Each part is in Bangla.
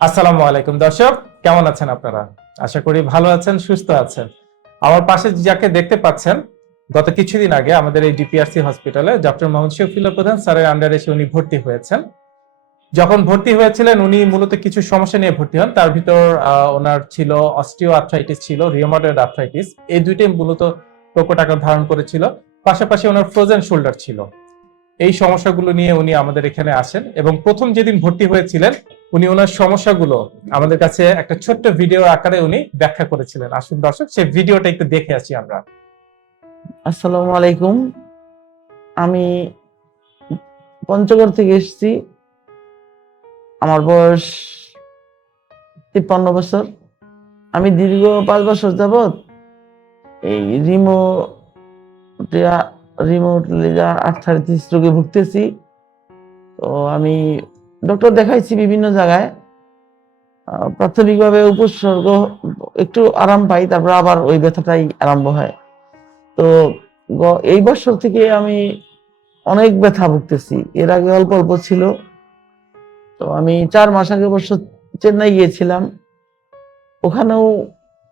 আসসালামু আলাইকুম। দর্শক, কেমন আছেন আপনারা? আশা করি ভালো আছেন, সুস্থ আছেন। আমার পাশে যাকে দেখতে পাচ্ছেন, গত কিছুদিন আগে আমাদের এই ডিপিআরসি হসপিটালে ডক্টর মোহাম্মদ শফিউল্লাহ প্রধান স্যারের আন্ডারে এসে উনি ভর্তি হয়েছেন। যখন ভর্তি হয়েছিলেন, উনি মূলত কিছু সমস্যা নিয়ে ভর্তি হন। তার ভিতর ওনার ছিল অস্টিও আর্থ্রাইটিস ছিল রিওমাটয়েড আর্থ্রাইটিস এই দুইটাই মূলত প্রকট আকার ধারণ করেছিল। পাশাপাশি ওনার ফ্রোজেন শোল্ডার ছিল। এই সমস্যাগুলো নিয়ে উনি আমাদের এখানে আসেন এবং প্রথম যেদিন ভর্তি হয়েছিলেন, উনি ওনার সমস্যাগুলো আমাদের কাছে একটা ছোট্ট ভিডিও আকারে উনি ব্যাখ্যা করেছিলেন। আসুন দর্শক, সেই ভিডিওটা একটু দেখে আসি আমরা। আসসালামু আলাইকুম। আমি পঞ্চগড় থেকে এসেছি। আমার বয়স তিপ্পান্ন বছর। আমি দীর্ঘ পাঁচ বছর যাবৎ এই রিমো রিমোট আর্থারাইটিস রোগে ভুগতেছি, তো আমি ডক্টর দেখাইছি বিভিন্ন জায়গায়। প্রাথমিকভাবে উপসর্গ একটু আরাম পাই, তারপর আবার ওই ব্যথাটাই আরম্ভ হয়। তো এই বছর থেকে আমি অনেক ব্যথা ভুগতেছি। এর আগে অল্প অল্প ছিল। তো আমি চার মাস আগে অবশ্য চেন্নাই গিয়েছিলাম। ওখানেও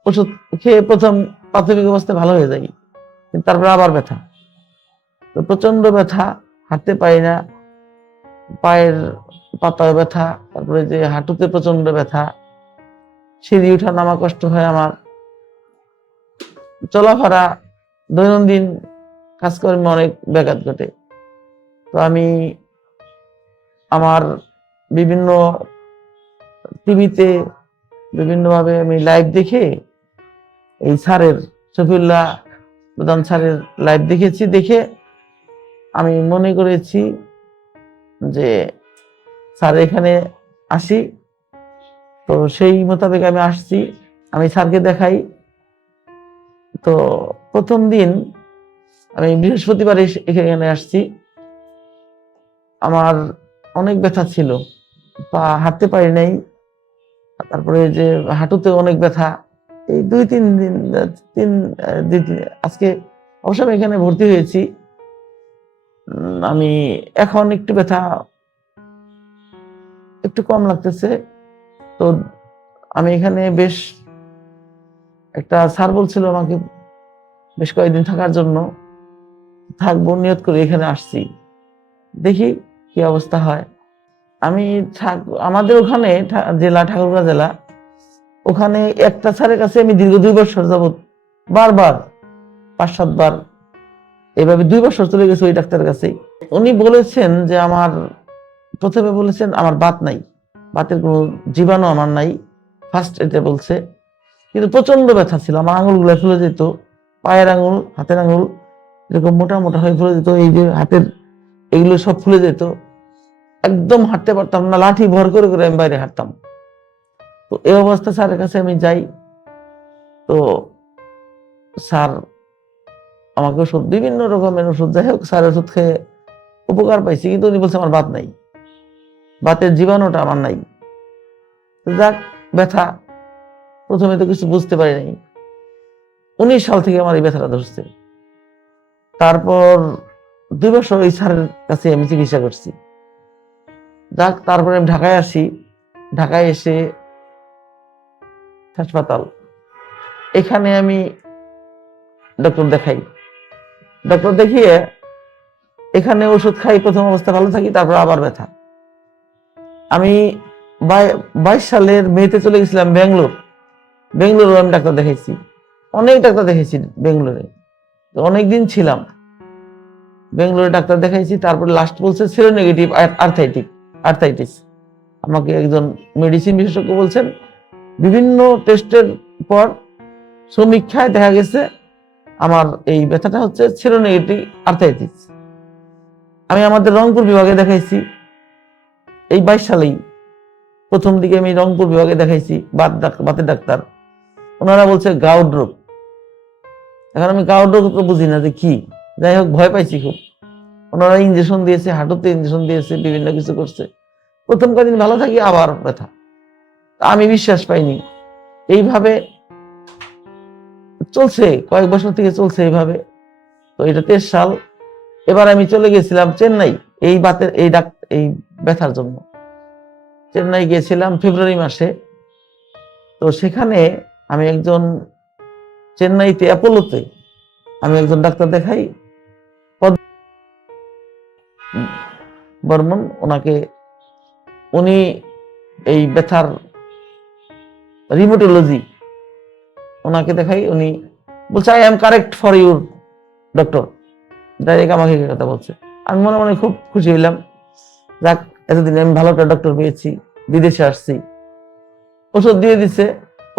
ওষুধ খেয়ে প্রথম প্রাথমিক অবস্থায় ভালো হয়ে যায় তারপরে আবার ব্যথা। তো প্রচণ্ড ব্যথা, হাঁটতে পারি না। পায়ের পাতায় ব্যথা, তারপরে যে হাঁটুতে প্রচণ্ড ব্যথা, সিঁড়ি উঠা নামা কষ্ট হয় আমার। চলাফেরা, দৈনন্দিন কাজকর্মে অনেক ব্যাঘাত ঘটে। তো আমি আমার বিভিন্ন টিভিতে বিভিন্নভাবে আমি লাইভ দেখে এই স্যারের, শফিউল্লাহ প্রধান স্যারের লাইভ দেখেছি, দেখে আমি মনে করেছি যে স্যার এখানে আসি। তো সেই মোতাবেক আমি আসছি, আমি স্যারকে দেখাই। তো প্রথম দিন আমি বৃহস্পতিবার এখানে আসছি। আমার অনেক ব্যথা ছিল, পা হাঁটতে পারি নাই। তারপরে যে হাঁটুতে অনেক ব্যথা, এই দুই, তিন দিন তিন, আজকে অবশ্য আমি এখানে ভর্তি হয়েছি। আমি এখন একটু ব্যথা একটু কম লাগতেছে। তো আমি এখানে বেশ একটা স্যার বলছিল আমাকে বেশ কয়েকদিন থাকার জন্য, থাকব, নিয়ত করে এখানে আসছি। দেখি কি অবস্থা হয়। আমি আমাদের ওখানে জেলা, ঠাকুরগাঁ জেলা, ওখানে একটা স্যারের কাছে আমি দীর্ঘ দুই বছর যাবত বারবার, পাঁচ সাতবার এভাবে দুই বছর চলে গেছে ওই ডাক্তারের কাছেই উনি বলেছেন যে আমার, প্রথমে বলেছেন আমার বাত নাই, বাতের কোনো জীবাণু আমার নাই ফার্স্ট এটা বলছে। কিন্তু প্রচণ্ড ব্যথা ছিল, আমার আঙুলগুলো ফুলে যেত, পায়ের আঙুল, হাতের আঙুল এরকম মোটা মোটা হয়ে ফুলে যেত, এই যে হাতের এগুলো সব ফুলে যেত। একদম হাঁটতে পারতাম না, লাঠি ভর করে করে আমি বাইরে হাঁটতাম। তো এই অবস্থা স্যারের কাছে আমি যাই। তো স্যার আমাকে ওষুধ, বিভিন্ন রকমের ওষুধ, যাই হোক স্যার ওষুধ খেয়ে উপকার পাইছি, কিন্তু উনি বলছে আমার বাত নাই। বাতের জীবাণুটা আমার নাই। যাক, ব্যথা, প্রথমে তো কিছু বুঝতে পারি নাই। উনিশ সাল থেকে আমার এই ব্যথাটা ধরছে। তারপর দুই বছর ওই স্যারের কাছে আমি চিকিৎসা করছি। যাক, তারপরে আমি ঢাকায় আসি। ঢাকায় এসে হাসপাতাল। এখানে আমি ডক্টর দেখাই। ডক্টর দেখিয়ে এখানে ওষুধ খাই, প্রথম অবস্থা ভালো থাকি, তারপর আবার ব্যথা। আমি বাইশ সালের মেতে চলে গেছিলাম ব্যাঙ্গালোর। বেঙ্গালুরু আমি ডাক্তার দেখাইছি। অনেক ডাক্তার দেখাইছি বেঙ্গালোরে তো অনেকদিন ছিলাম। বেঙ্গালোরে ডাক্তার দেখাইছি, তারপরে লাস্ট বলছে সেরো নেগেটিভ আর্থাইটিক আর্থাইটিস আমাকে একজন মেডিসিন বিশেষজ্ঞ বলছেন, বিভিন্ন টেস্টের পর সমীক্ষায় দেখা গেছে আমার এই ব্যথাটা হচ্ছে সেরো নেগেটিভ আর্থাইটিস আমি আমাদের রংপুর বিভাগে দেখাইছি, এই বাইশ সালেই প্রথম দিকে আমি রংপুর বিভাগে দেখাইছি বাত বাতের ডাক্তার। ওনারা বলছে গাউড রোগ। এখন আমি গাউড রোগ তো বুঝি না যে কি। যাই হোক, ভয় পাইছি খুব। ওনারা ইঞ্জেকশন দিয়েছে, হাঁটুতে ইঞ্জেকশন দিয়েছে, বিভিন্ন কিছু করছে। প্রথম কদিন ভালো থাকি, আবার ব্যথা। আমি বিশ্বাস পাইনি। এইভাবে চলছে, কয়েক বছর থেকে চলছে এইভাবে। তো এটা তেইশ সাল। এবার আমি চলে গেছিলাম চেন্নাই, এই বাতের, এই ডাক, এই ব্যথার জন্য। চেন্নাই গিয়েছিলাম ফেব্রুয়ারি মাসে। তো সেখানে আমি একজন, চেন্নাইতে, অ্যাপোলোতে আমি একজন ডাক্তার দেখাই। বর্মন, ওনাকে, উনি এই ব্যথার রিমোটোলজি দেখাই, উনি বলছে I am correct for your doctor direct আমাকে কথা বলছে। আমি মনে মনে খুব খুশি হইলাম। যাক, এতদিন আমি ভালো একটা ডক্টর পেয়েছি, বিদেশে আসছি। ওষুধ দিয়ে দিছে,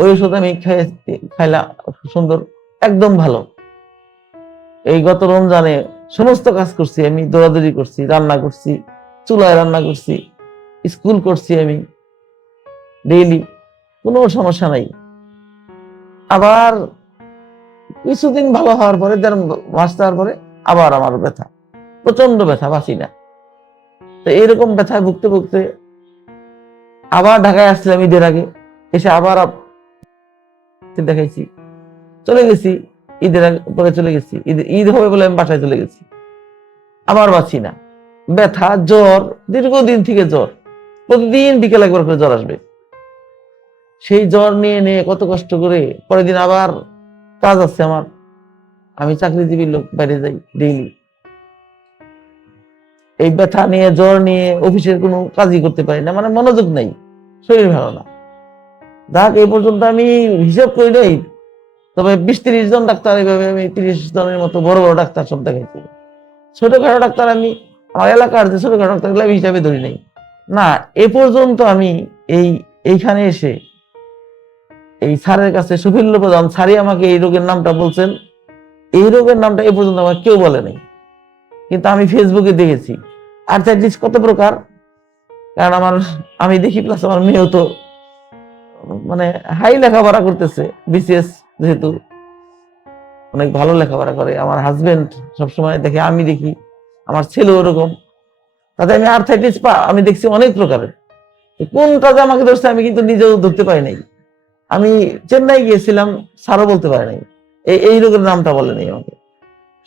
ওই ওষুধ আমি খাই খাইলাম, সুন্দর, একদম ভালো। এই গত রমজানে সমস্ত কাজ করছি আমি, দৌড়াদৌড়ি করছি, রান্না করছি, চুলায় রান্না করছি, স্কুল করছি আমি ডেইলি কোনো সমস্যা নাই। আবার কিছুদিন ভালো হওয়ার পরে, দেড় মাস যাওয়ার পরে আবার আমার ব্যথা প্রচণ্ড ব্যথা, বাঁচি না। তো এইরকম ব্যথায় ভুগতে ভুগতে আবার ঢাকায় আসছিলাম ঈদের আগে, এসে আবার দেখাইছি, চলে গেছি ঈদের আগে, পরে চলে গেছি, ঈদ ঈদ হবে বলে আমি বাসায় চলে গেছি। আবার বাঁচি না। ব্যথা, জ্বর, দীর্ঘদিন থেকে জ্বর, প্রতিদিন বিকেল একবার করে জ্বর আসবে। সেই জ্বর নিয়ে নিয়ে কত কষ্ট করে পরের দিন আবার কাজ আছে আমার। আমি চাকরিজীবী লোক বাইরে যাই ডেইলি এই ব্যথা নিয়ে, জ্বর নিয়ে অফিসের কোনো কাজই করতে পারি না মানে মনোযোগ নেই, শরীর ভালো না। যাক, এই পর্যন্ত আমি হিসাব করি নাই, তবে বিশ তিরিশ জন ডাক্তার এইভাবে আমি তিরিশ জনের মতো বড় বড় ডাক্তার সব দেখাইছি। ছোটখাটো ডাক্তার আমি আমার এলাকার যে ছোটখাটো ডাক্তার হিসাবে ধরি নাই। না, এ পর্যন্ত আমি এই, এইখানে এসে এই স্যারের কাছে সুফিল্ল প্রধান স্যারই আমাকে এই রোগের নামটা বলছেন। এই রোগের নামটা এ পর্যন্ত আমার কেউ বলে নাই। কিন্তু আমি ফেসবুকে দেখেছি। আর্থাইটিস কত প্রকার? কারণ আমার, আমি দেখি প্লাস আমার মেয়েও তো মানে হাই লেখাপড়া করতেছে বিসিএস যেহেতু। অনেক ভালো লেখাপড়া করে। আমার হাজবেন্ড সবসময় দেখে, আমি দেখি। আমার ছেলে ওরকম। তাতে আমি আর্থাইটিস পা, আমি দেখছি অনেক প্রকারের। কোনটা যে আমাকে ধরছে, আমি কিন্তু নিজেও ধরতে পারি নাই। আমি চেন্নাই গিয়েছিলাম, স্যারও বলতে পারে নাই। এই রোগের নামটা বলে নাই আমাকে।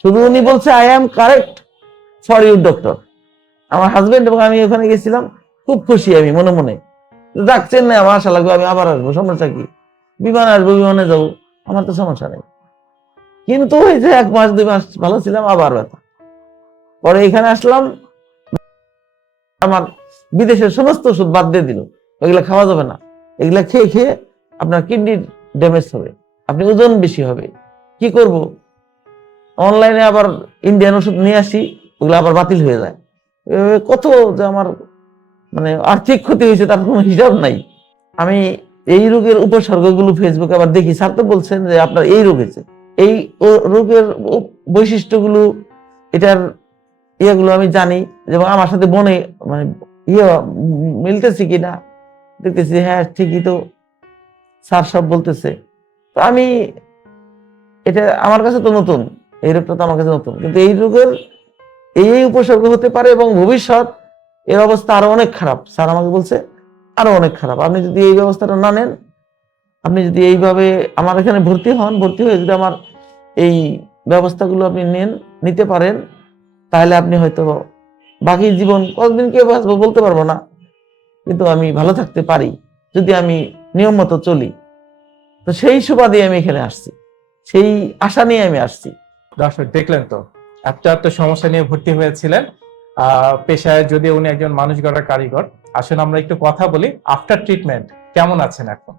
শুধু উনি বলছে I am correct for your doctor আমার হাজবেন্ড এবং আমি ওখানে গেছিলাম, খুব খুশি আমি, মনে মনে। যাক, চেন্নাই আমার আশা লাগবে, আমি আবার আসব, সমস্যা কি? বিমানে আসব, বিমানে যাব, আমার তো সমস্যা নেই। কিন্তু ওই যে এক মাস, দুই মাস ভালো ছিলাম, আবার ব্যথা। পরে এখানে আসলাম, আমার বিদেশের সমস্ত ওষুধ বাদ দিয়ে দিল। ওইগুলা খাওয়া যাবে না। এগুলা খেয়ে খেয়ে আপনার কিডনি ড্যামেজ হবে, আপনি ওজন বেশি হবে, কি করব? অনলাইনে আবার ইন্ডিয়ান ওষুধ নিয়ে আসি, ওগুলো আবার বাতিল হয়ে যায়। কত যে আমার মানে আর্থিক ক্ষতি হয়েছে তার কোনো হিসাব নাই। আমি এই রোগের উপসর্গগুলো ফেসবুকে আবার দেখি। স্যার তো বলছেন যে আপনার এই রোগ হয়েছে। এই রোগের বৈশিষ্ট্যগুলো, এটার ইয়েগুলো আমি জানি। এবং আমার সাথে বনে মানে ইয়ে মিলতেছে কিনা, দেখতেছি হ্যাঁ ঠিকই তো। স্যার সব বলতেছে। তো আমি, এটা আমার কাছে তো নতুন, এই রোগটা তো আমার কাছে নতুন। কিন্তু এই রোগের, এই উপসর্গ হতে পারে এবং ভবিষ্যৎ এর অবস্থা আরও অনেক খারাপ। স্যার আমাকে বলছে, আরও অনেক খারাপ। আপনি যদি এই ব্যবস্থাটা না নেন, আপনি যদি এইভাবে আমার এখানে ভর্তি হন, ভর্তি হয়ে যদি আমার এই ব্যবস্থাগুলো আপনি নেন, নিতে পারেন, তাহলে আপনি হয়তো বাকি জীবন কতদিন কে বাঁচবো বলতে পারব না। কিন্তু আমি ভালো থাকতে পারি। যদি আমি নিয়ম মতো চলি। তো সেই সুবাদে আমি এখানে আসছি। সেই আশা নিয়ে আমি আসছি। দর্শক দেখলেন তো এত এত সমস্যা নিয়ে ভর্তি হয়েছিলেন। পেশায় যদি উনি একজন মানুষ গড়ার কারিগর আসুন আমরা একটু কথা বলি আফটার ট্রিটমেন্ট কেমন আছেন এখন?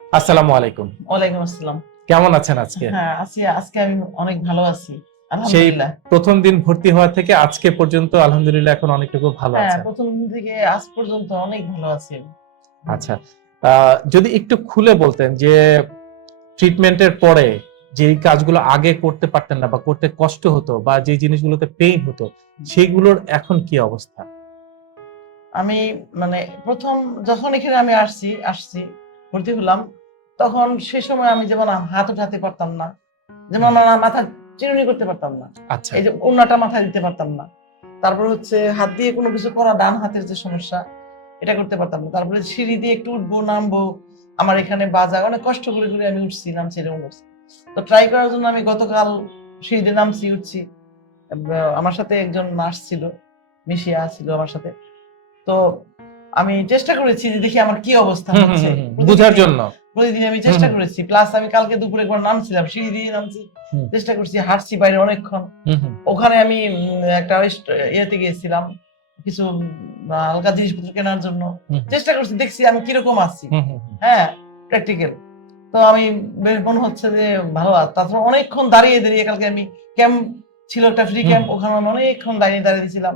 আসসালামু আলাইকুম। ওয়ালাইকুম আসসালাম। কেমন আছেন আজকে? হ্যাঁ আছি আজকে আমি অনেক ভালো আছি আলহামদুলিল্লাহ। প্রথম দিন ভর্তি হওয়া থেকে আজকে পর্যন্ত আলহামদুলিল্লাহ এখন অনেকটুকু ভালো হ্যাঁ আছে প্রথম দিন থেকে আজ পর্যন্ত অনেক ভালো আছি। আচ্ছা যদি একটু খুলে বলতেন যে ট্রিটমেন্টের পরে যে কাজগুলো আগে করতে পারতেন না বা করতে কষ্ট হতো বা যে জিনিসগুলোতে পেইন হতো সেইগুলোর এখন কি অবস্থা? আমি মানে প্রথম যখন এখানে আমি আসছি আসছি ভর্তি হলাম তখন সে সময় আমি যেমন হাত উঠাতে পারতাম না যেমন আমার মাথা চিরুনি করতে পারতাম না আচ্ছা। এই যে অন্যটা মাথায় দিতে পারতাম না। তারপর হচ্ছে হাত দিয়ে কোনো কিছু করা ডান হাতের যে সমস্যা এটা করতে পারতাম না। তারপরে সিঁড়ি দিয়ে একটু উঠবো নামবো। আমার এখানে বাজা অনেক কষ্ট করে করে আমি উঠছি নামছি এরকম করছি। তো ট্রাই করার জন্য আমি গতকাল সিঁড়ি দিয়ে নামছি উঠছি। আমার সাথে একজন নার্স ছিল মিশিয়া ছিল আমার সাথে। তো আমি চেষ্টা করেছি যে দেখি আমার কি অবস্থা হচ্ছে। বুঝার জন্য। প্রতিদিন আমি চেষ্টা করেছি। প্লাস আমি কালকে দুপুরে একবার নামছিলাম সিঁড়ি দিয়ে নামছি। চেষ্টা করছি হাঁটছি বাইরে অনেকক্ষণ। ওখানে আমি একটা ইয়েতে গিয়েছিলাম। কিছু হালকা জিনিসপত্র কেনার জন্য চেষ্টা করছি দেখছি আমি কীরকম আছি। হ্যাঁ প্র্যাকটিক্যাল তো আমি বেশ মনে হচ্ছে যে ভালো তাছাড়া অনেকক্ষণ দাঁড়িয়ে দাঁড়িয়ে কালকে আমি ক্যাম্প ছিল একটা ফ্রি ক্যাম্প ওখানে আমি অনেকক্ষণ দাঁড়িয়ে দাঁড়িয়ে ছিলাম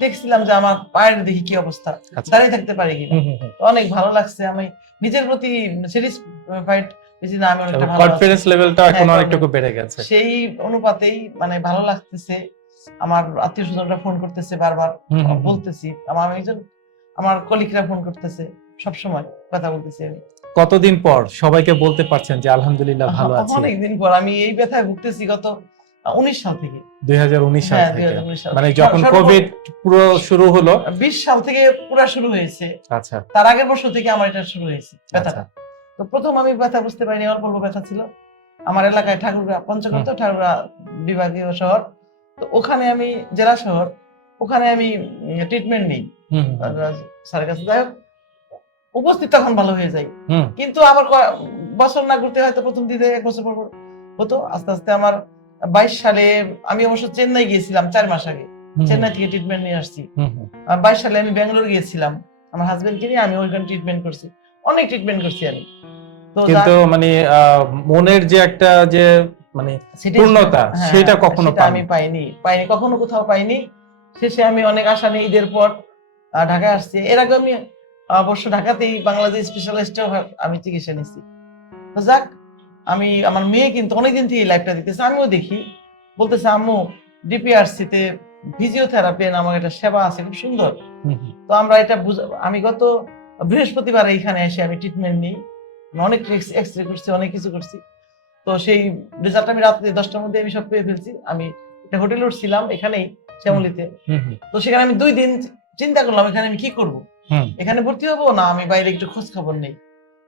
দেখছিলাম যে আমার পায়ের দেখি কি অবস্থা আচ্ছা। দাঁড়িয়ে থাকতে পারি কিনা। তো অনেক ভালো লাগছে আমি নিজের প্রতি স্যাটিসফাইড বেশি না আমি অনেকটা ভালো কনফিডেন্স লেভেলটা এখন হ্যাঁ, অনেকটুকু বেড়ে গেছে। সেই অনুপাতেই মানে ভালো লাগতেছে। আমার আত্মীয় স্বজনরা ফোন করতেছে বারবার। বলতেছি। আমার একজন আমার কলিগরা ফোন করতেছে সব সময় কথা বলতেছি আমি। কতদিন পর সবাইকে বলতে পারছেন যে আলহামদুলিল্লাহ ভালো আছি? অনেকদিন পর। আমি এই ব্যথায় ভুগতেছি গত উনিশ সাল থেকে। সাল হ্যাঁ থেকে। মানে যখন কোভিড পুরো শুরু হলো? বিশ সাল থেকে পুরা শুরু হয়েছে। আচ্ছা। তার আগের বছর থেকে আমার এটা শুরু হয়েছে ব্যথাটা। আচ্ছা। তো প্রথম আমি ব্যথা বুঝতে পারিনি অল্প অল্প ব্যথা ছিল। আমার এলাকায় ঠাকুরগা পঞ্চগড় তো ঠাকুরগা বিভাগীয় শহর। তো ওখানে আমি জেলা শহর ওখানে আমি ট্রিটমেন্ট নিই। স্যারের কাছে যাই উপস্থিত তখন ভালো হয়ে যায়। কিন্তু আবার বছর না ঘুরতে হয়তো প্রথম দিকে এক বছর পর হতো। আস্তে আস্তে আমার বাইশ সালে আমি অবশ্য চেন্নাই গিয়েছিলাম চার মাস আগে। চেন্নাই থেকে ট্রিটমেন্ট নিয়ে আসছি। বাইশ সালে আমি ব্যাঙ্গালোর গিয়েছিলাম। আমার হাজবেন্ডকে নিয়ে আমি ওইখানে ট্রিটমেন্ট করছি। অনেক ট্রিটমেন্ট করছি আমি। তো কিন্তু মানে মনের যে একটা যে মানে পূর্ণতা, হ্যাঁ, সেটা কখনো আমি পাইনি। পাইনি। কখনো কোথাও পাইনি। শেষে আমি অনেক আশা নিয়ে ঈদের পর আসছি। এর আগে আমি অবশ্য ঢাকাতেই বাংলাদেশ স্পেশালিস্টে আমি চিকিৎসা নিচ্ছি তো যাক আমি আমার মেয়ে কিন্তু অনেকদিন থেকে লাইফটা দিতেছে আমিও দেখি। বলতেছে আম্মু ডিপিআরসি তে ফিজিওথেরাপি আমার একটা সেবা আছে খুব সুন্দর। তো আমরা এটা আমি গত বৃহস্পতিবার এইখানে এসে আমি ট্রিটমেন্ট নিই। অনেক এক্স রে করছি অনেক কিছু করছি। তো সেই রেজাল্ট আমি রাত্রে দশটার মধ্যে আমি সব পেয়ে ফেলছি। আমি একটা হোটেলে উঠছিলাম এখানেই শ্যামলিতে। তো সেখানে আমি দুই দিন চিন্তা করলাম এখানে আমি কি করব? এখানে ভর্তি হব? না আমি বাইরে একটু খোঁজ খবর নেই।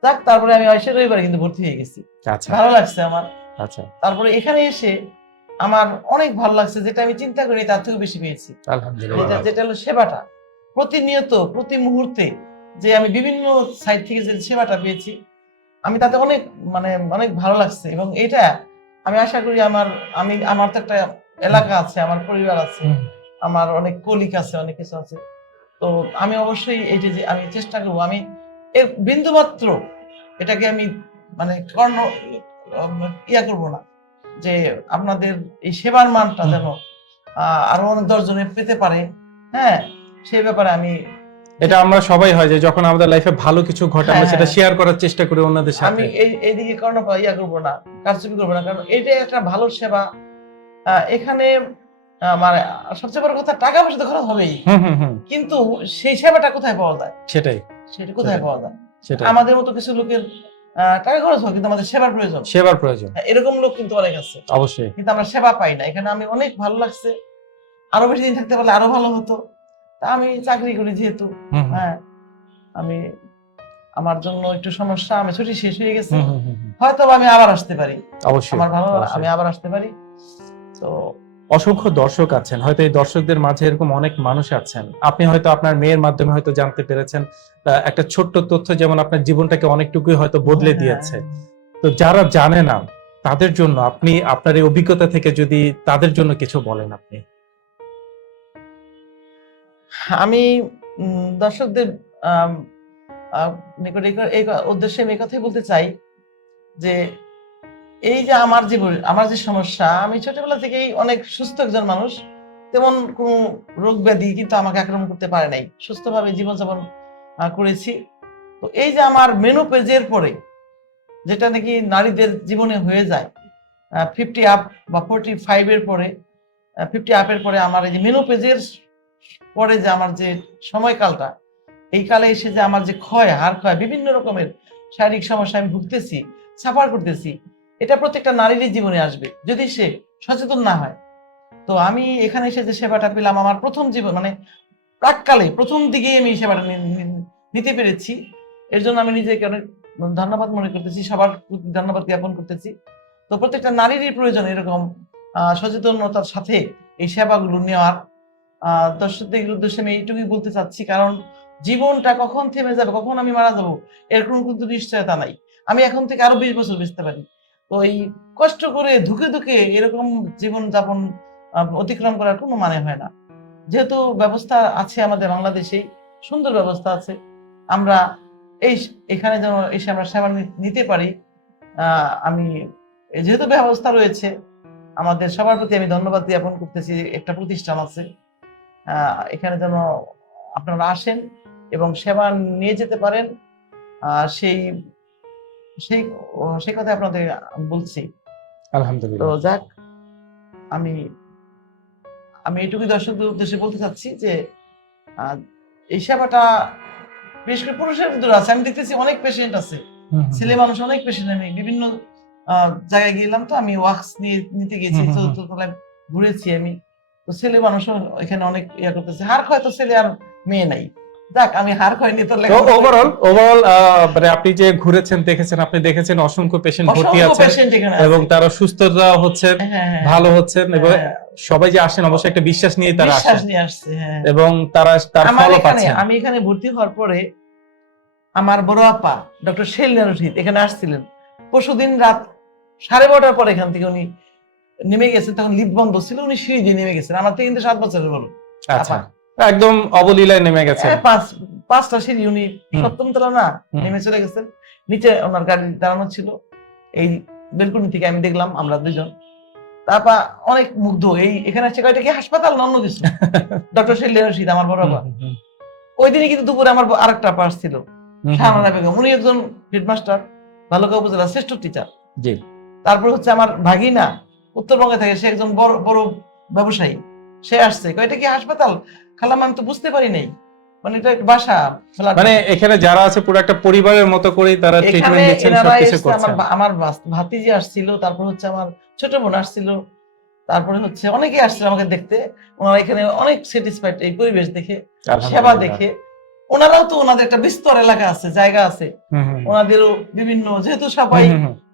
যাক তারপরে আমি এসে রবিবার কিন্তু ভর্তি হয়ে গেছি। আচ্ছা। ভালো লাগছে আমার। আচ্ছা। তারপরে এখানে এসে আমার অনেক ভালো লাগছে যেটা আমি চিন্তা করি তার থেকেও বেশি পেয়েছি। যেটা হলো সেবাটা। প্রতিনিয়ত প্রতি মুহূর্তে যে আমি বিভিন্ন সাইড থেকে যে সেবাটা পেয়েছি আমি তাতে অনেক মানে অনেক ভালো লাগছে এবং এটা আমি আশা করি আমার আমি আমার তো একটা এলাকা আছে আমার পরিবার আছে আমার অনেক কলিক আছে অনেক কিছু আছে। তো আমি অবশ্যই এই যে আমি চেষ্টা করব আমি এর বিন্দু মাত্র এটাকে আমি মানে কর্ণ ইয়া করব না। যে আপনাদের এই সেবার মানটা যেন আরও অনেক দশজনে পেতে পারে হ্যাঁ? সেই ব্যাপারে আমি এটা আমরা সবাই হয় যে যখন আমাদের লাইফে ভালো কিছু ঘটে আমরা হ্যাঁ, সেটা হ্যাঁ। শেয়ার করার চেষ্টা করি অন্যদের সাথে। আমি এই এইদিকে কর্ণ ইয়া করব না কারচুপি করব না কারণ এটা একটা ভালো সেবা। এখানে মানে সবচেয়ে বড় কথা টাকা পয়সা তো খরচ হবেই। কিন্তু সেই সেবাটা কোথায় পাওয়া যায়? সেটাই। সেটা কোথায় পাওয়া যায়? সেটা আমাদের মতো কিছু লোকের টাকা খরচ হয় কিন্তু আমাদের সেবার প্রয়োজন। সেবার প্রয়োজন। এরকম লোক কিন্তু অনেক আছে। অবশ্যই। কিন্তু আমরা সেবা পাই না। এখানে আমি অনেক ভালো লাগছে। আরও বেশি দিন থাকতে পারলে আরও ভালো হতো। তা আমি চাকরি করি যেহেতু। হ্যাঁ। আমি আমার জন্য একটু সমস্যা আমি ছুটি শেষ হয়ে গেছে। হয়তো আমি আবার আসতে পারি। অবশ্যই আমার ভালো আমি আবার আসতে পারি। তো অসংখ্য দর্শক আছেন। হয়তো এই দর্শকদের মাঝে এরকম অনেক মানুষ আছেন। আপনি হয়তো আপনার মেয়ের মাধ্যমে হয়তো জানতে পেরেছেন একটা ছোট্ট তথ্য যেমন আপনার জীবনটাকে অনেকটুকুই হয়তো বদলে হ্যাঁ, দিয়েছে। তো যারা জানে না তাদের জন্য আপনি আপনার এই অভিজ্ঞতা থেকে যদি তাদের জন্য কিছু বলেন আপনি। আমি দর্শকদের উদ্দেশ্যে আমি কথাই বলতে চাই যে, এই যে আমার জীবন, আমার যে সমস্যা, আমি ছোটবেলা থেকেই অনেক সুস্থ একজন মানুষ। তেমন কোনো রোগ ব্যাধি কিন্তু আমাকে আক্রমণ করতে পারে নাই। সুস্থভাবে জীবনযাপন করেছি। তো এই যে আমার মেনোপেজের পরে, যেটা নাকি নারীদের জীবনে হয়ে যায় ফিফটি আপ বা ফোরটি ফাইভের পরে ফিফটি আপের পরে আমার এই যে মেনোপেজের পরে যে আমার যে সময়কালটা, এই কালে এসে যে আমার যে ক্ষয় হার ক্ষয়, বিভিন্ন রকমের শারীরিক সমস্যা আমি ভুগতেছি, সাফার করতেছি, এটা প্রত্যেকটা নারীরই জীবনে আসবে, যদি সে সচেতন না হয়। তো আমি এখানে এসে যে সেবাটা পেলাম, আমার প্রথম জীবন মানে প্রাককালে প্রথম দিকেই আমি সেবাটা নিতে পেরেছি। এর জন্য আমি নিজেকে অনেক ধন্যবাদ মনে করতেছি, সবার ধন্যবাদ জ্ঞাপন করতেছি। তো প্রত্যেকটা নারীরই প্রয়োজন এরকম সচেতনতার সাথে এই সেবাগুলো নেওয়ার। দর্শকদের উদ্দেশ্যে আমি এইটুকুই বলতে চাচ্ছি, কারণ জীবনটা কখন থেমে যাবে, কখন আমি মারা এরকম কিন্তু নিশ্চয়তা নাই। আমি এখন থেকে আরও বিশ বছর বেঁচতে পারি। তো এই কষ্ট করে ধুকে ধুকে এরকম জীবন যাপন অতিক্রম করার কোনো মানে হয় না। যেহেতু ব্যবস্থা আছে আমাদের বাংলাদেশেই, সুন্দর ব্যবস্থা আছে। আমরা এই এখানে যেন এসে আমরা সেবা নিতে পারি আমি যেহেতু ব্যবস্থা রয়েছে, আমাদের সবার প্রতি আমি ধন্যবাদ জ্ঞাপন করতেছি, একটা প্রতিষ্ঠান আছে। এখানে যেন আপনারা আসেন এবং সেবা নিয়ে যেতে পারেন। সেই সেই সেই কথা আপনাদের বলছি। তো যাক আমি আমি এটুকুই দর্শকদের উদ্দেশ্যে বলতে চাচ্ছি যে এই সেবাটা বিশেষ করে পুরুষের ভিতরে আছে। আমি দেখতেছি অনেক পেশেন্ট আছে। ছেলে মানুষ অনেক পেশেন্ট আমি বিভিন্ন জায়গায় গেলাম তো আমি ওয়াক্স নিয়ে নিতে গেছি হুম, হুম। ঘুরেছি আমি। তো ছেলে মানুষও এখানে অনেক ইয়া করতেছে। হার ক্ষয় তো ছেলে আর মেয়ে নাই। যাক আমি হার তো ওভারঅল ওভারঅল মানে আপনি যে ঘুরেছেন দেখেছেন আপনি দেখেছেন অসংখ্য পেশেন্ট ভর্তি আছেন এবং তারা সুস্থতা হচ্ছেন হ্যাঁ, হ্যাঁ, ভালো হচ্ছেন এবং হ্যাঁ। সবাই যে আসেন অবশ্যই একটা বিশ্বাস নিয়ে তারা আসেন। হ্যাঁ। এবং তারা তার পাচ্ছেন। আমি এখানে ভর্তি হওয়ার পরে আমার বড় আপা ডক্টর শেলিনা রশিদ এখানে আসছিলেন। পরশুদিন রাত সাড়ে বারোটার পর এখান থেকে উনি নেমে গেছেন তখন লিফট বন্ধ ছিল উনি সিঁড়ি দিয়ে নেমে গেছেন। আমার থেকে কিন্তু সাত বছরের বড়। আচ্ছা। একদম অবলীলায় নেমে হ্যাঁ, পাঁচ পাঁচটা সিঁড়ি উনি সপ্তম তলা না নেমে চলে গেছেন। নিচে ওনার গাড়ি দাঁড়ানো ছিল। এই বেলকুনি থেকে আমি দেখলাম আমরা দুজন। তারপর অনেক মুগ্ধ এই এখানে আছে কয়টা কি হাসপাতাল না অন্য কিছু? ডক্টর শেলিনা রশিদ আমার বড় হুম, ওই দিনই কিন্তু দুপুরে আমার আরেকটা পার্স ছিল শাহানা বেগম উনি একজন হেডমাস্টার ভালুকা উপজেলার শ্রেষ্ঠ টিচার জি। তারপর হচ্ছে আমার ভাগিনা উত্তরবঙ্গে থাকে সে একজন বড় বড় ব্যবসায়ী। সে আসছে। এটা কি হাসপাতাল? খালাম আমি তো বুঝতে পারি নাই। মানে এটা একটা বাসা মানে এখানে যারা আছে পুরো একটা পরিবারের মতো করেই তারা ট্রিটমেন্ট দিচ্ছেন সবকিছু করছেন। আমার ভাতিজি আসছিল তারপর হচ্ছে আমার ছোট বোন আসছিল তারপরে হচ্ছে অনেকে আসছিল আমাকে দেখতে। ওনারা এখানে অনেক স্যাটিসফাইড এই পরিবেশ দেখে সেবা দেখে। ওনারাও তো ওনাদের একটা বিস্তর এলাকা আছে জায়গা আছে। ওনাদেরও বিভিন্ন যেহেতু সবাই।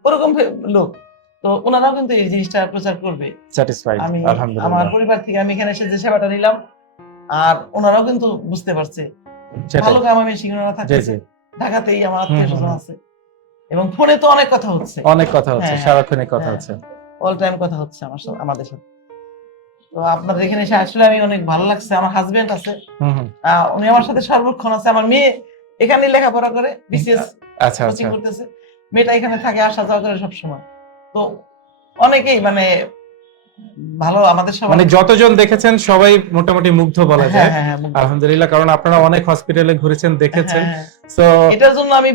ওরকম লোক। তো ওনারাও কিন্তু এই জিনিসটা প্রচার করবে। আমি আমার পরিবার থেকে আমি এখানে এসে যে সেবাটা নিলাম আর ওনারাও কিন্তু বুঝতে পারছে। ভালো কাম আমি ওনারা থাকছে ঢাকাতেই আমার আত্মীয় স্বজন আছে। এবং ফোনে তো অনেক কথা হচ্ছে। অনেক কথা হচ্ছে হ্যাঁ, সারাক্ষণই কথা হ্যাঁ। হচ্ছে। অল টাইম কথা হচ্ছে আমার সাথে আমাদের সাথে। তো আপনাদের এখানে এসে আসলে আমি অনেক ভালো লাগছে। আমার হাজবেন্ড আছে। উনি আমার সাথে সর্বক্ষণ আছে। আমার মেয়ে এখানে লেখাপড়া করে বিসিএস আচ্ছা। আচ্ছা করতেছে। মেয়েটা এখানে থাকে আসা যাওয়া করে সবসময়। তো অনেকেই মানে ভালো আমাদের সবার মানে যতজন দেখেছেন সবাই মোটামুটি মুগ্ধ বলা হ্যাঁ যায়। হ্যাঁ হ্যাঁ। আলহামদুলিল্লাহ কারণ আপনারা অনেক হসপিটালে ঘুরেছেন দেখেছেন। তো এটার জন্য আমি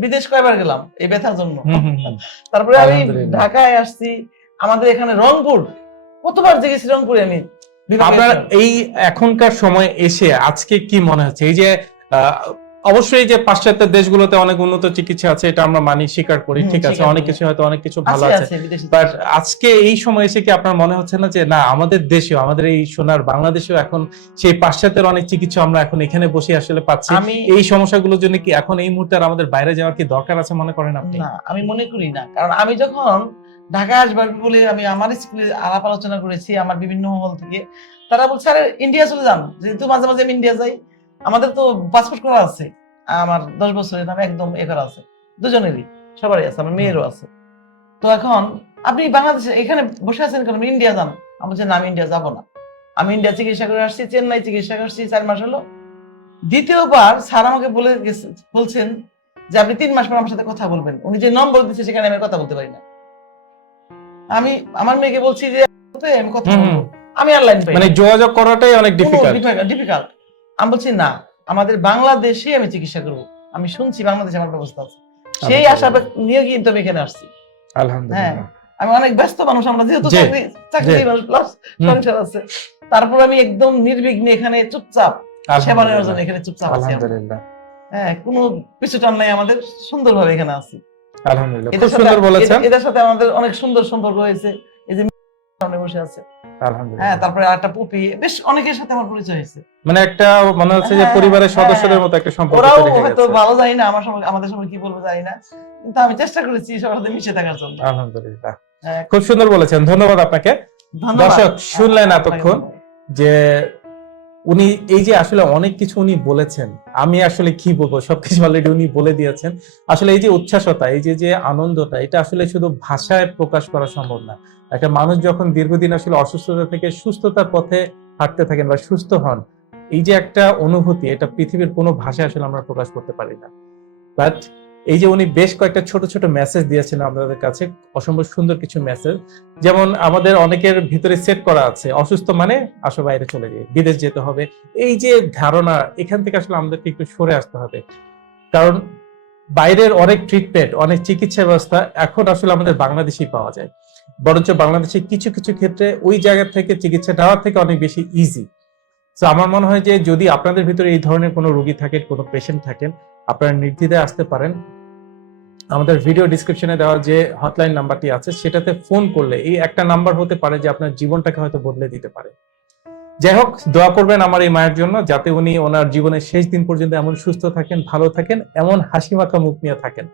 বিদেশ কয়বার গেলাম? এই ব্যথার জন্য। তারপরে আমি ঢাকায় আসছি। আমাদের এখানে রংপুর। কতবার গেছি রংপুরে আমি? আপনার এই এখনকার সময় এসে আজকে কি মনে হচ্ছে? এই যে আহ, অবশ্যই যে পাশ্চাত্য দেশগুলোতে অনেক উন্নত চিকিৎসা আছে এটা আমরা মানি স্বীকার করি ঠিক আছে? অনেক কিছু হয়তো অনেক কিছু ভালো আছে বাট আজকে এই সময় এসে কি আপনার মনে হচ্ছে না যে না আমাদের দেশেও আমাদের এই সোনার বাংলাদেশেও এখন সেই পাশ্চাত্যের অনেক চিকিৎসা আমরা এখন এখানে বসে আসলে পাচ্ছি? আমি এই সমস্যাগুলোর জন্য কি এখন এই মুহূর্তে আমাদের বাইরে যাওয়ার কি দরকার আছে মনে করেন আপনি? না আমি মনে করি না। কারণ আমি যখন ঢাকা আসবার বলে আমি আমার স্কুলে আলাপ আলোচনা করেছি আমার বিভিন্ন হল থেকে তারা বলছে আরে ইন্ডিয়া চলে যান। যেহেতু মাঝে মাঝে আমি ইন্ডিয়া যাই আমাদের তো পাসপোর্ট করা আছে। আমার দশ বছরের নামে একদম এ করা আছে। দুজনেরই সবারই আছে আমার মেয়েরও আছে। তো এখন আপনি বাংলাদেশে এখানে বসে আছেন কারণ ইন্ডিয়া যান আমি বলছি না আমি ইন্ডিয়া যাব না। আমি ইন্ডিয়া চিকিৎসা করে আসছি চেন্নাই চিকিৎসা করছি চার মাস হলো। দ্বিতীয়বার স্যার আমাকে বলে বলছেন যে আপনি তিন মাস পর আমার সাথে কথা বলবেন। উনি যে নম্বর দিচ্ছে সেখানে আমি কথা বলতে পারি না। আমি আমার মেয়েকে বলছি যে আমি কথা বলব। আমি আর লাইন পাই মানে যোগাযোগ করাটাই অনেক ডিফিকাল্ট ডিফিকাল্ট আমি বলছি না আমাদের বাংলাদেশে আমি চিকিৎসা করব। আমি শুনছি বাংলাদেশে আমার ব্যবস্থা আছে। সেই আশা নিয়ে কিন্তু আমি এখানে আসছি। আলহামদুলিল্লাহ। আমি অনেক ব্যস্ত মানুষ আমরা যেহেতু চাকরি চাকরি মানুষ প্লাস সংসার আছে। তারপর আমি একদম নির্বিঘ্নে এখানে চুপচাপ সেবা নেওয়ার জন্য এখানে চুপচাপ আছি আলহামদুলিল্লাহ। হ্যাঁ কোনো পিছু টান নাই আমাদের সুন্দরভাবে এখানে আছি। আলহামদুলিল্লাহ খুব এদের সাথে- সুন্দর বলেছেন। এদের সাথে আমাদের অনেক সুন্দর সম্পর্ক হয়েছে। এই যে সামনে বসে আছে। হ্যাঁ তারপরে একটা পুপি। বেশ অনেকের সাথে আমার পরিচয় হয়েছে। মানে একটা মনে হচ্ছে যে হ্যাঁ, পরিবারের হ্যাঁ, সদস্যদের। মতো একটা সম্পর্ক ওরাও হয়তো ভালো জানি না আমার সময় আমাদের সময় কি বলব জানি না। কিন্তু আমি চেষ্টা করেছি সবার সাথে মিশে থাকার জন্য। আলহামদুলিল্লাহ। খুব সুন্দর বলেছেন। ধন্যবাদ আপনাকে। দর্শক, শুনলেন এতক্ষণ? যে উনি এই যে আসলে অনেক কিছু উনি বলেছেন আমি আসলে কি বলব? সবকিছু অলরেডি উনি বলে দিয়েছেন। আসলে এই যে উচ্ছ্বাসতা এই যে যে আনন্দটা এটা আসলে শুধু ভাষায় প্রকাশ করা সম্ভব না। একটা মানুষ যখন দীর্ঘদিন আসলে অসুস্থতা থেকে সুস্থতার পথে হাঁটতে থাকেন বা সুস্থ হন, এই যে একটা অনুভূতি, এটা পৃথিবীর কোনো ভাষায় আসলে আমরা প্রকাশ করতে পারি না। বাট এই যে উনি বেশ কয়েকটা ছোট ছোট মেসেজ দিয়েছেন আমাদের কাছে, অসম্ভব সুন্দর কিছু মেসেজ যেমন আমাদের অনেকের ভিতরে সেট করা আছে, অসুস্থ মানে আসো বাইরে চলে যাই, বিদেশ যেতে হবে। এই যে ধারণা, এখান থেকে আসলে আমাদেরকে একটু সরে আসতে হবে। কারণ বাইরের অনেক ট্রিটমেন্ট অনেক চিকিৎসা ব্যবস্থা এখন আসলে আমাদের বাংলাদেশেই পাওয়া যায়। বরঞ্চ বাংলাদেশে কিছু কিছু ক্ষেত্রে ওই জায়গা থেকে চিকিৎসা নেওয়ার থেকে অনেক বেশি ইজি তো আমার মনে হয় যে যদি আপনাদের ভিতরে এই ধরনের কোনো রোগী থাকেন কোনো পেশেন্ট থাকেন, আপনারা নির্দ্বিধায় আসতে পারেন। আমাদের ভিডিও ডিসক্রিপশনে দেওয়া যে হটলাইন নাম্বারটি আছে, সেটাতে ফোন করলে এই একটা নাম্বার হতে পারে যে আপনার জীবনটাকে হয়তো বদলে দিতে পারে। যাই হোক, দোয়া করবেন আমার এই মায়ের জন্য, যাতে উনি ওনার জীবনের শেষ দিন পর্যন্ত এমন সুস্থ থাকেন, ভালো থাকেন, এমন হাসি মাখা মুখ নিয়ে থাকেন।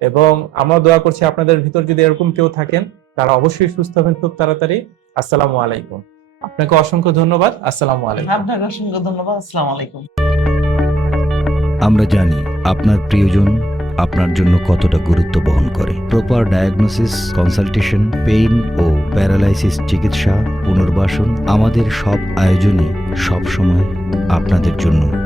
এবং আমরা দোয়া করছি আপনাদের ভিতর যদি এরকম কেউ থাকেন তারা অবশ্যই সুস্থ হবেন খুব তাড়াতাড়ি। আসসালামু আলাইকুম। আপনাকে অসংখ্য ধন্যবাদ। আসসালামু আলাইকুম। আপনাকে অসংখ্য ধন্যবাদ। আসসালামু আলাইকুম। আমরা জানি আপনার প্রিয়জন আপনার জন্য কতটা গুরুত্ব বহন করে। প্রপার ডায়াগনোসিস কনসালটেশন পেইন ও প্যারালাইসিস চিকিৎসা পুনর্বাসন আমাদের সব আয়োজনই সব সময় আপনাদের জন্য